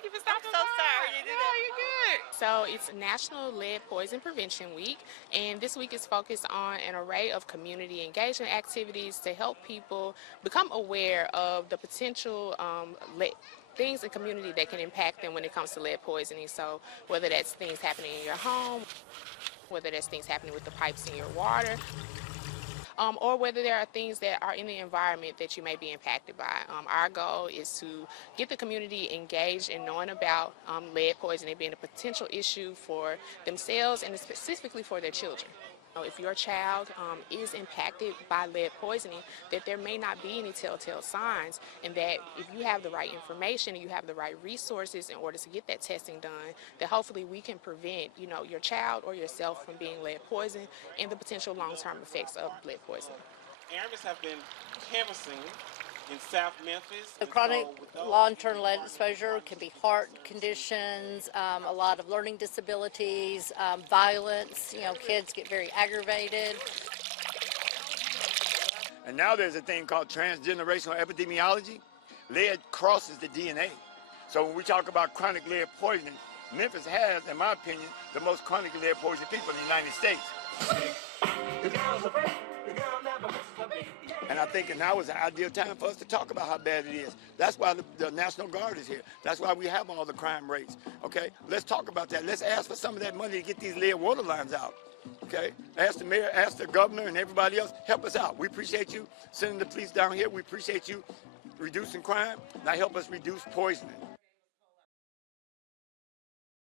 Thank you for stopping I'm so by. sorry to do that. No, you're good. So it's National Lead Poison Prevention Week, and this week is focused on an array of community engagement activities to help people become aware of the potential lead things in community that can impact them when it comes to lead poisoning. So whether that's things happening in your home, whether that's things happening with the pipes in your water, or whether there are things that are in the environment that you may be impacted by. Our goal is to get the community engaged in knowing about lead poisoning being a potential issue for themselves and specifically for their children. If your child is impacted by lead poisoning, that there may not be any telltale signs, and that if you have the right information and you have the right resources in order to get that testing done, that hopefully we can prevent, your child or yourself from being lead poisoned and the potential long-term effects of lead poisoning. Airmen have been canvassing in South Memphis. Chronic long-term lead exposure can be heart conditions, a lot of learning disabilities, violence. Kids get very aggravated. And now there's a thing called transgenerational epidemiology. Lead crosses the DNA. So when we talk about chronic lead poisoning, Memphis has, in my opinion, the most chronically lead poisoned people in the United States. And I think now is an ideal time for us to talk about how bad it is. That's why the National Guard is here. That's why we have all the crime rates. Okay, let's talk about that. Let's ask for some of that money to get these lead water lines out. Okay, ask the mayor, ask the governor, and everybody else, help us out. We appreciate you sending the police down here. We appreciate you reducing crime. Now help us reduce poisoning.